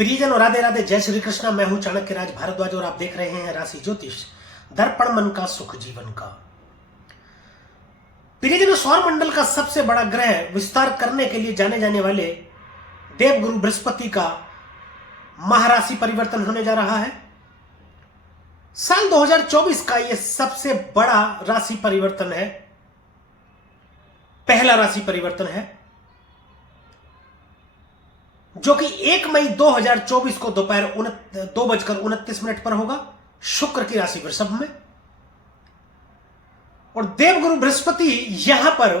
प्रियजन और राधे राधे, जय श्री कृष्णा। मैं हूं चाणक्य राज भारद्वाज और आप देख रहे हैं राशि ज्योतिष दर्पण मन का सुख जीवन का। प्रियजन, सौर मंडल का सबसे बड़ा ग्रह विस्तार करने के लिए जाने जाने वाले देवगुरु बृहस्पति का महाराशि परिवर्तन होने जा रहा है। साल 2024 का यह सबसे बड़ा राशि परिवर्तन है, पहला राशि परिवर्तन है, जो कि 1 मई 2024 को दोपहर 2:29 पर होगा, शुक्र की राशि वृषभ में। और देवगुरु बृहस्पति यहां पर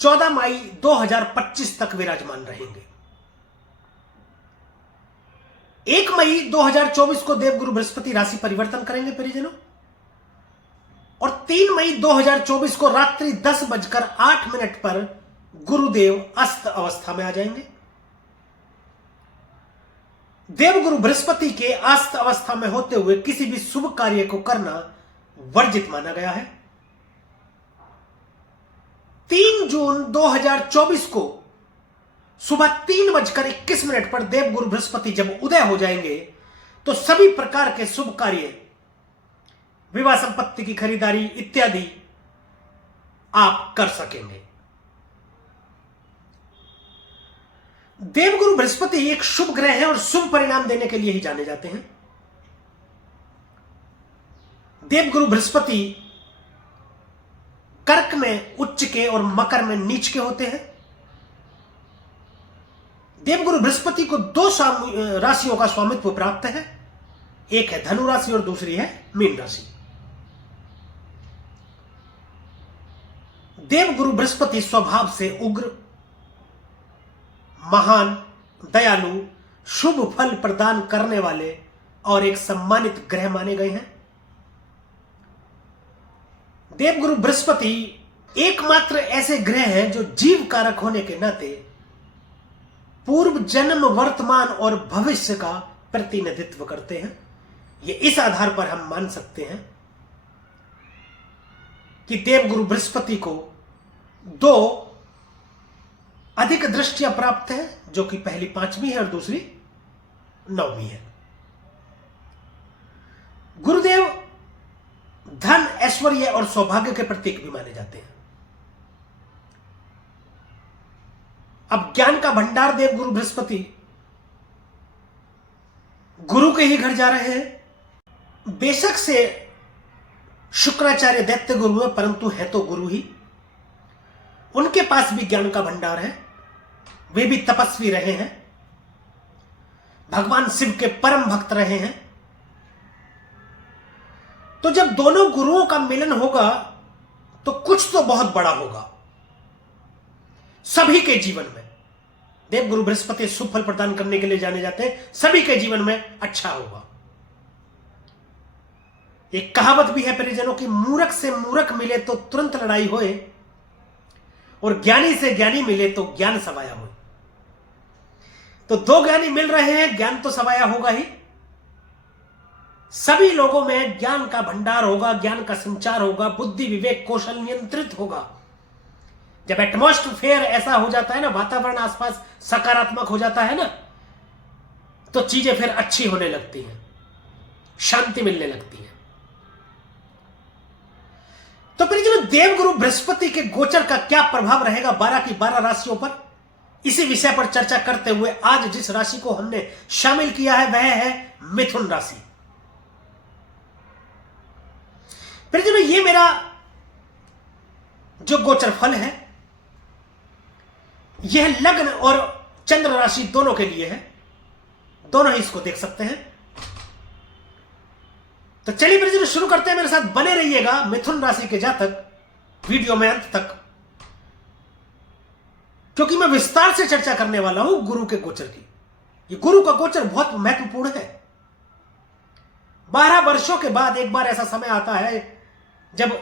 14 मई 2025 तक विराजमान रहेंगे। 1 मई 2024 को देवगुरु बृहस्पति राशि परिवर्तन करेंगे परिजनों, और 3 मई 2024 को रात्रि 10:08 पर गुरुदेव अस्त अवस्था में आ जाएंगे। देवगुरु बृहस्पति के अस्त अवस्था में होते हुए किसी भी शुभ कार्य को करना वर्जित माना गया है। 3 जून 2024 को सुबह 3:21 पर देवगुरु बृहस्पति जब उदय हो जाएंगे तो सभी प्रकार के शुभ कार्य, विवाह संपत्ति की खरीदारी इत्यादि आप कर सकेंगे। देवगुरु बृहस्पति एक शुभ ग्रह है और शुभ परिणाम देने के लिए ही जाने जाते हैं। देवगुरु बृहस्पति कर्क में उच्च के और मकर में नीच के होते हैं। देवगुरु बृहस्पति को 2 राशियों का स्वामित्व प्राप्त है, एक है धनु राशि और दूसरी है मीन राशि। देवगुरु बृहस्पति स्वभाव से उग्र, महान, दयालु, शुभ फल प्रदान करने वाले और एक सम्मानित ग्रह माने गए हैं। देवगुरु बृहस्पति एकमात्र ऐसे ग्रह हैं जो जीव कारक होने के नाते पूर्व जन्म, वर्तमान और भविष्य का प्रतिनिधित्व करते हैं। ये इस आधार पर हम मान सकते हैं कि देवगुरु बृहस्पति को 2 अधिक दृष्टियां प्राप्त है, जो कि पहली 5वीं है और दूसरी 9वीं है। गुरुदेव धन, ऐश्वर्य और सौभाग्य के प्रतीक भी माने जाते हैं। अब ज्ञान का भंडार देवगुरु बृहस्पति गुरु के ही घर जा रहे हैं। बेशक से शुक्राचार्य दैत्य गुरु है, परंतु है तो गुरु ही। उनके पास भी ज्ञान का भंडार है, वे भी तपस्वी रहे हैं, भगवान शिव के परम भक्त रहे हैं। तो जब दोनों गुरुओं का मिलन होगा तो कुछ तो बहुत बड़ा होगा सभी के जीवन में। देवगुरु बृहस्पति शुभ फल प्रदान करने के लिए जाने जाते हैं, सभी के जीवन में अच्छा होगा। एक कहावत भी है परिजनों की, मूर्ख से मूर्ख मिले तो तुरंत लड़ाई होए और ज्ञानी से ज्ञानी मिले तो ज्ञान सवाया हो। तो 2 ज्ञानी मिल रहे हैं, ज्ञान तो सवाया होगा ही। सभी लोगों में ज्ञान का भंडार होगा, ज्ञान का संचार होगा, बुद्धि विवेक कौशल नियंत्रित होगा। जब एटमॉस्फेयर ऐसा हो जाता है ना, वातावरण आसपास सकारात्मक हो जाता है ना, तो चीजें फिर अच्छी होने लगती हैं, शांति मिलने लगती है। तो फिर जो देवगुरु बृहस्पति के गोचर का क्या प्रभाव रहेगा 12 की 12 राशियों पर, इसी विषय पर चर्चा करते हुए आज जिस राशि को हमने शामिल किया है वह है मिथुन राशि। फिर जो ये मेरा जो गोचर फल है यह लग्न और चंद्र राशि दोनों के लिए है, दोनों ही इसको देख सकते हैं। तो चलिए फिर शुरू करते हैं, मेरे साथ बने रहिएगा मिथुन राशि के जातक वीडियो में अंत तक, क्योंकि मैं विस्तार से चर्चा करने वाला हूं गुरु के गोचर की। ये गुरु का गोचर बहुत महत्वपूर्ण है। 12 वर्षों के बाद एक बार ऐसा समय आता है जब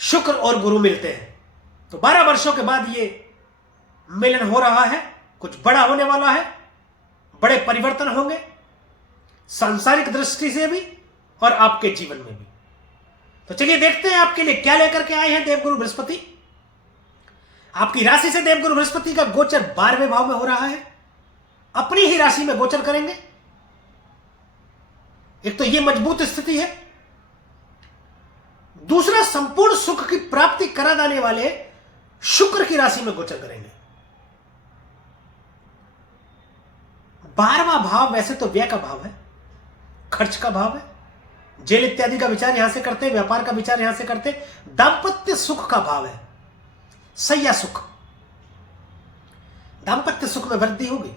शुक्र और गुरु मिलते हैं। तो 12 वर्षों के बाद ये मिलन हो रहा है, कुछ बड़ा होने वाला है, बड़े परिवर्तन होंगे सांसारिक दृष्टि से भी और आपके जीवन में भी। तो चलिए देखते हैं आपके लिए क्या लेकर के आए हैं देवगुरु बृहस्पति। आपकी राशि से देवगुरु बृहस्पति का गोचर 12वें भाव में हो रहा है। अपनी ही राशि में गोचर करेंगे। एक तो यह मजबूत स्थिति है। दूसरा, संपूर्ण सुख की प्राप्ति करा देने वाले शुक्र की राशि में गोचर करेंगे। 12वां भाव वैसे तो व्यय का भाव है, खर्च का भाव है। जेल इत्यादि का विचार यहां से करते हैं, व्यापार का विचार यहां से करते हैं। दांपत्य सुख का भाव है, सैया सुख। दांपत्य सुख में वृद्धि होगी,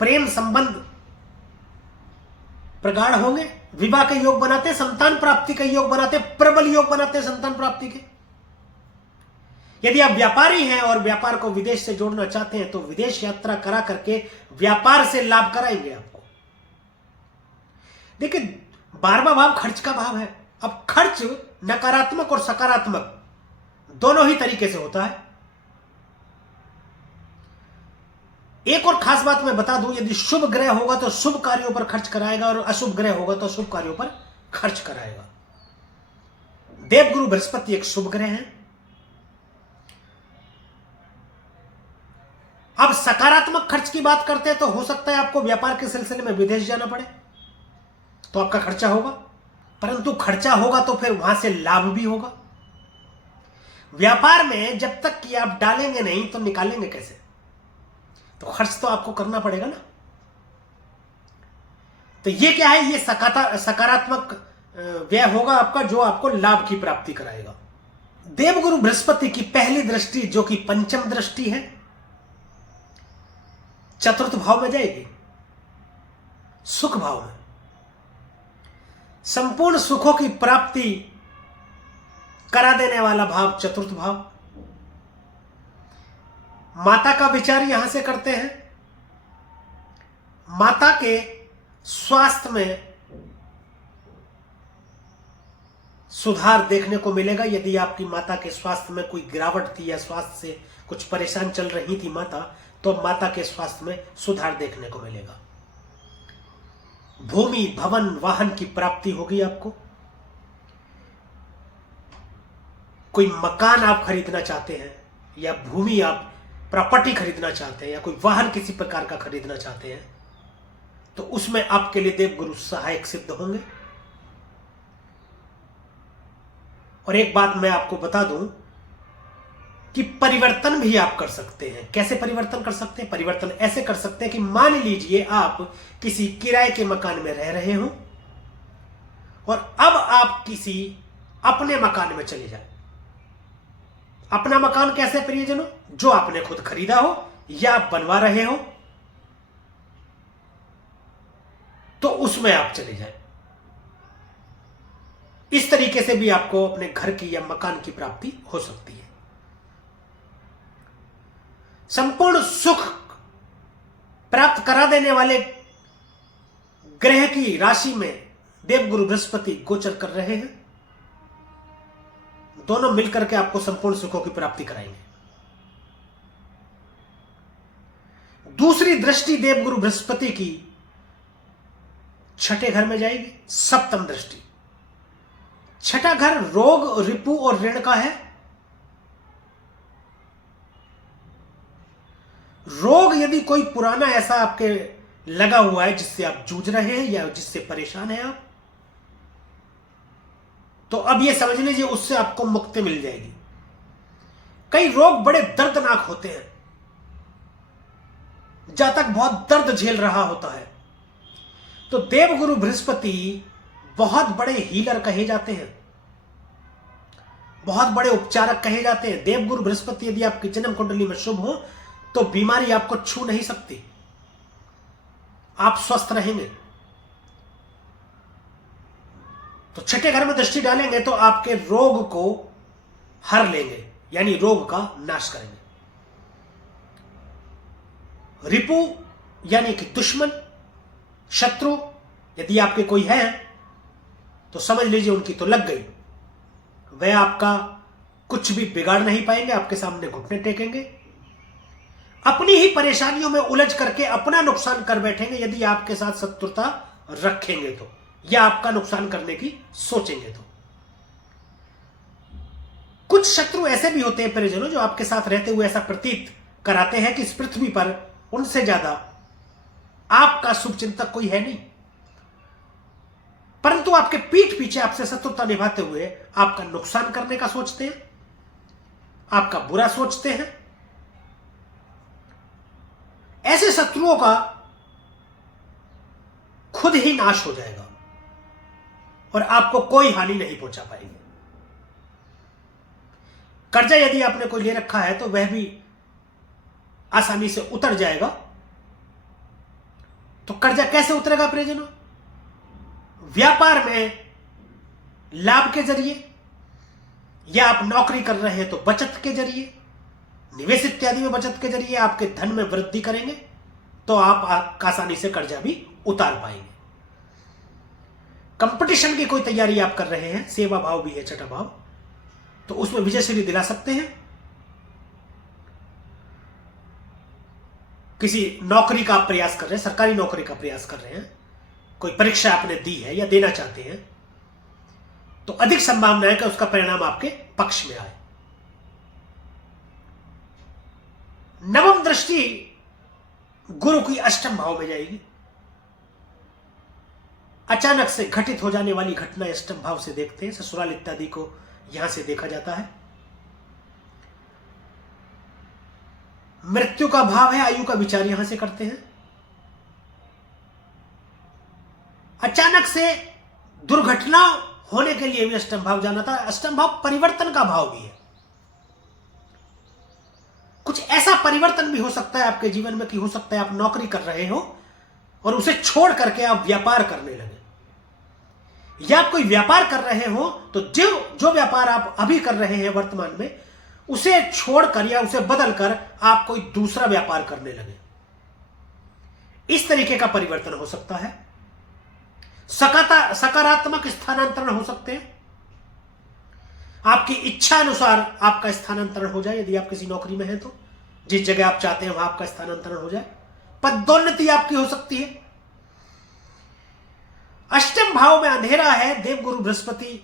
प्रेम संबंध प्रगाढ़ होंगे, विवाह के योग बनाते, संतान प्राप्ति के योग बनाते, प्रबल योग बनाते संतान प्राप्ति के। यदि आप व्यापारी हैं और व्यापार को विदेश से जोड़ना चाहते हैं तो विदेश यात्रा करा करके व्यापार से लाभ कराएंगे आपको। देखिए, 12वां भाव खर्च का भाव है। अब खर्च नकारात्मक और सकारात्मक दोनों ही तरीके से होता है। एक और खास बात मैं बता दूं, यदि शुभ ग्रह होगा तो शुभ कार्यों पर खर्च कराएगा और अशुभ ग्रह होगा तो शुभ कार्यों पर खर्च कराएगा। देवगुरु बृहस्पति एक शुभ ग्रह है। अब सकारात्मक खर्च की बात करते हैं तो हो सकता है आपको व्यापार के सिलसिले में विदेश जाना पड़े, तो आपका खर्चा होगा, परंतु खर्चा होगा तो फिर वहां से लाभ भी होगा। व्यापार में जब तक कि आप डालेंगे नहीं तो निकालेंगे कैसे? तो खर्च तो आपको करना पड़ेगा ना। तो ये क्या है? ये सकारात्मक व्यय होगा आपका, जो आपको लाभ की प्राप्ति कराएगा। देवगुरु बृहस्पति की पहली दृष्टि, जो कि पंचम दृष्टि है, चतुर्थ भाव में जाएगी, सुख भाव में। संपूर्ण सुखों की प्राप्ति करा देने वाला भाव चतुर्थ भाव। माता का विचार यहां से करते हैं। माता के स्वास्थ्य में सुधार देखने को मिलेगा। यदि आपकी माता के स्वास्थ्य में कोई गिरावट थी या स्वास्थ्य से कुछ परेशान चल रही थी माता, तो माता के स्वास्थ्य में सुधार देखने को मिलेगा। भूमि, भवन, वाहन की प्राप्ति होगी आपको। कोई मकान आप खरीदना चाहते हैं या भूमि, आप प्रॉपर्टी खरीदना चाहते हैं या कोई वाहन किसी प्रकार का खरीदना चाहते हैं, तो उसमें आपके लिए देवगुरु सहायक सिद्ध होंगे। और एक बात मैं आपको बता दूं कि परिवर्तन भी आप कर सकते हैं। कैसे परिवर्तन कर सकते हैं? परिवर्तन ऐसे कर सकते हैं कि मान लीजिए आप किसी किराए के मकान में रह रहे हो और अब आप किसी अपने मकान में चले जाए। अपना मकान कैसे प्रियजनों? जो आपने खुद खरीदा हो या आप बनवा रहे हो, तो उसमें आप चले जाए। इस तरीके से भी आपको अपने घर की या मकान की प्राप्ति हो सकती है। संपूर्ण सुख प्राप्त करा देने वाले ग्रह की राशि में देवगुरु बृहस्पति गोचर कर रहे हैं। दोनों मिलकर के आपको संपूर्ण सुखों की प्राप्ति कराएंगे। दूसरी दृष्टि देवगुरु बृहस्पति की छठे घर में जाएगी, सप्तम दृष्टि। छठा घर रोग, रिपु और ऋण का है। रोग यदि कोई पुराना ऐसा आपके लगा हुआ है जिससे आप जूझ रहे हैं या जिससे परेशान हैं आप, तो अब यह समझ लीजिए उससे आपको मुक्ति मिल जाएगी। कई रोग बड़े दर्दनाक होते हैं, जातक बहुत दर्द झेल रहा होता है, तो देवगुरु बृहस्पति बहुत बड़े हीलर कहे जाते हैं, बहुत बड़े उपचारक कहे जाते हैं। देवगुरु बृहस्पति यदि आपकी जन्म कुंडली में शुभ हो तो बीमारी आपको छू नहीं सकती, आप स्वस्थ रहेंगे। तो छठे घर में दृष्टि डालेंगे तो आपके रोग को हर लेंगे, यानी रोग का नाश करेंगे। रिपु यानी कि दुश्मन, शत्रु यदि आपके कोई है तो समझ लीजिए उनकी तो लग गई। वह आपका कुछ भी बिगाड़ नहीं पाएंगे, आपके सामने घुटने टेकेंगे, अपनी ही परेशानियों में उलझ करके अपना नुकसान कर बैठेंगे यदि आपके साथ शत्रुता रखेंगे तो, या आपका नुकसान करने की सोचेंगे तो। कुछ शत्रु ऐसे भी होते हैं परिजनों जो आपके साथ रहते हुए ऐसा प्रतीत कराते हैं कि इस पृथ्वी पर उनसे ज्यादा आपका शुभचिंतक कोई है नहीं, परंतु आपके पीठ पीछे आपसे शत्रुता निभाते हुए आपका नुकसान करने का सोचते हैं, आपका बुरा सोचते हैं। ऐसे शत्रुओं का खुद ही नाश हो जाएगा और आपको कोई हानि नहीं पहुंचा पाएंगे। कर्जा यदि आपने कोई ले रखा है तो वह भी आसानी से उतर जाएगा। तो कर्जा कैसे उतरेगा प्रियजनों? व्यापार में लाभ के जरिए, या आप नौकरी कर रहे हैं तो बचत के जरिए, निवेश इत्यादि में बचत के जरिए आपके धन में वृद्धि करेंगे तो आप आसानी से कर्जा भी उतार पाएंगे। कंपटीशन की कोई तैयारी आप कर रहे हैं, सेवा भाव भी है छठा भाव, तो उसमें विजयश्री दिला सकते हैं। किसी नौकरी का आप प्रयास कर रहे हैं, सरकारी नौकरी का प्रयास कर रहे हैं, कोई परीक्षा आपने दी है या देना चाहते हैं, तो अधिक संभावना है कि उसका परिणाम आपके पक्ष में आए। नवम दृष्टि गुरु की अष्टम भाव में जाएगी। अचानक से घटित हो जाने वाली घटना अष्टम भाव से देखते हैं, ससुराल इत्यादि को यहां से देखा जाता है। मृत्यु का भाव है, आयु का विचार यहां से करते हैं। अचानक से दुर्घटना होने के लिए भी अष्टम भाव जाना था। अष्टम भाव परिवर्तन का भाव भी है। कुछ ऐसा परिवर्तन भी हो सकता है आपके जीवन में कि हो सकता है आप नौकरी कर रहे हो और उसे छोड़ करके आप व्यापार करने लगे, या आप कोई व्यापार कर रहे हो तो जो व्यापार आप अभी कर रहे हैं वर्तमान में, उसे छोड़कर या उसे बदलकर आप कोई दूसरा व्यापार करने लगे। इस तरीके का परिवर्तन हो सकता है। सकारात्मक स्थानांतरण हो सकते हैं। आपकी इच्छा अनुसार आपका स्थानांतरण हो जाए, यदि आप किसी नौकरी में हैं तो जिस जगह आप चाहते हैं वहां आपका स्थानांतरण हो जाए। पदोन्नति आपकी हो सकती है। अष्टम भाव में अंधेरा है, देवगुरु बृहस्पति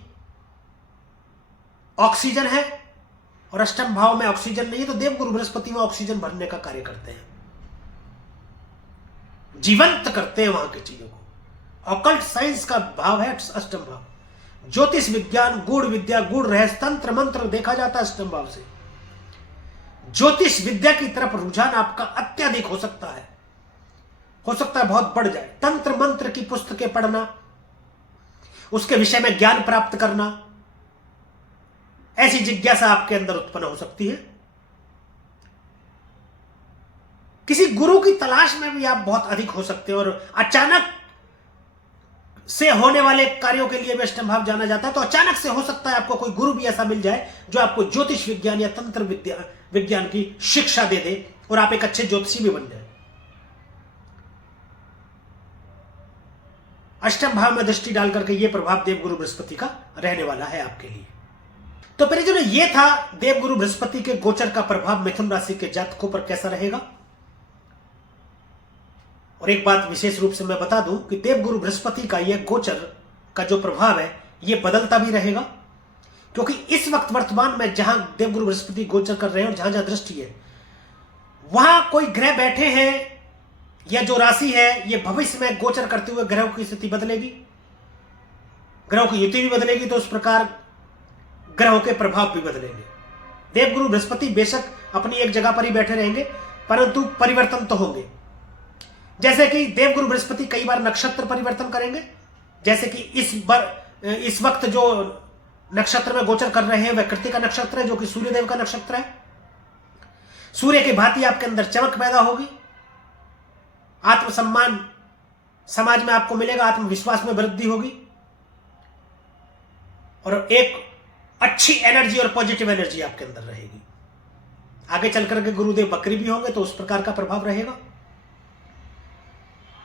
ऑक्सीजन है और अष्टम भाव में ऑक्सीजन नहीं है, तो देवगुरु बृहस्पति में ऑक्सीजन भरने का कार्य करते हैं, जीवंत करते हैं वहां की चीजों को। ऑकल्ट साइंस का भाव है अष्टम भाव। ज्योतिष विज्ञान, गूढ़ विद्या, गूढ़ रहस्य, तंत्र मंत्र देखा जाता है अष्टम भाव से। ज्योतिष विद्या की तरफ रुझान आपका अत्यधिक हो सकता है बहुत बढ़ जाए। तंत्र मंत्र की पुस्तकें पढ़ना, उसके विषय में ज्ञान प्राप्त करना, ऐसी जिज्ञासा आपके अंदर उत्पन्न हो सकती है। किसी गुरु की तलाश में भी आप बहुत अधिक हो सकते हैं। और अचानक से होने वाले कार्यों के लिए भी अष्टम भाव जाना जाता है। तो अचानक से हो सकता है आपको कोई गुरु भी ऐसा मिल जाए जो आपको ज्योतिष विज्ञान या तंत्र विज्ञान की शिक्षा दे दे और आप एक अच्छे ज्योतिषी भी बन जाए। अष्टम भाव में दृष्टि डाल करके यह प्रभाव देवगुरु बृहस्पति का रहने वाला है आपके लिए। तो परिजनों, यह था देवगुरु बृहस्पति के गोचर का प्रभाव मिथुन राशि के जातकों पर कैसा रहेगा। और एक बात विशेष रूप से मैं बता दूं कि देवगुरु बृहस्पति का यह गोचर का जो प्रभाव है यह बदलता भी रहेगा, क्योंकि इस वक्त वर्तमान में जहां देवगुरु बृहस्पति गोचर कर रहे हैं और जहां जहां दृष्टि है वहां कोई ग्रह बैठे हैं या जो राशि है ये भविष्य में गोचर करते हुए ग्रहों की स्थिति बदलेगी, ग्रहों की युति भी बदलेगी, तो उस प्रकार ग्रहों के प्रभाव भी बदलेंगे। देवगुरु बृहस्पति बेशक अपनी एक जगह पर ही बैठे रहेंगे, परंतु परिवर्तन तो होंगे। जैसे कि देवगुरु बृहस्पति कई बार नक्षत्र परिवर्तन करेंगे, जैसे कि इस वक्त जो नक्षत्र में गोचर कर रहे हैं वह कृत्तिका नक्षत्र है, जो कि सूर्यदेव का नक्षत्र है। सूर्य की भांति आपके अंदर चमक पैदा होगी, आत्मसम्मान समाज में आपको मिलेगा, आत्मविश्वास में वृद्धि होगी और एक अच्छी एनर्जी और पॉजिटिव एनर्जी आपके अंदर रहेगी। आगे चलकर के गुरुदेव बकरी भी होंगे तो उस प्रकार का प्रभाव रहेगा।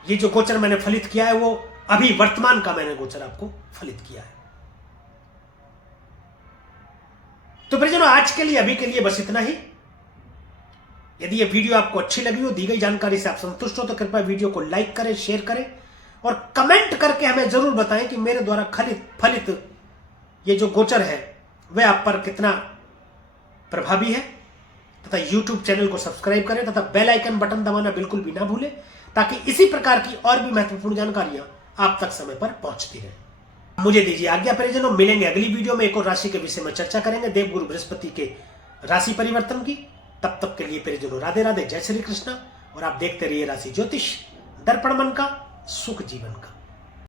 ये जो गोचर मैंने फलित किया है वो अभी वर्तमान का मैंने गोचर आपको फलित किया है। तो परिजनों, आज के लिए अभी के लिए बस इतना ही। यदि ये वीडियो आपको अच्छी लगी हो, दी गई जानकारी से आप संतुष्ट हो, तो कृपया वीडियो को लाइक करें, शेयर करें और कमेंट करके हमें जरूर बताएं कि मेरे द्वारा फलित ये जो गोचर है वह आप पर कितना प्रभावी है तथा YouTube चैनल को सब्सक्राइब करें तथा बेल आइकन बटन दबाना बिल्कुल भी ना भूलें, ताकि इसी प्रकार की और भी महत्वपूर्ण जानकारियां आप तक समय पर पहुंचती रहें। मुझे दीजिए आज्ञा परिजनों, मिलेंगे अगली वीडियो में एक और राशि के विषय में चर्चा करेंगे, देवगुरु बृहस्पति के राशि परिवर्तन की। तब तक के लिए परिजनों राधे राधे, जय श्री कृष्णा। और आप देखते रहिए राशि ज्योतिष दर्पण मन का सुख जीवन का।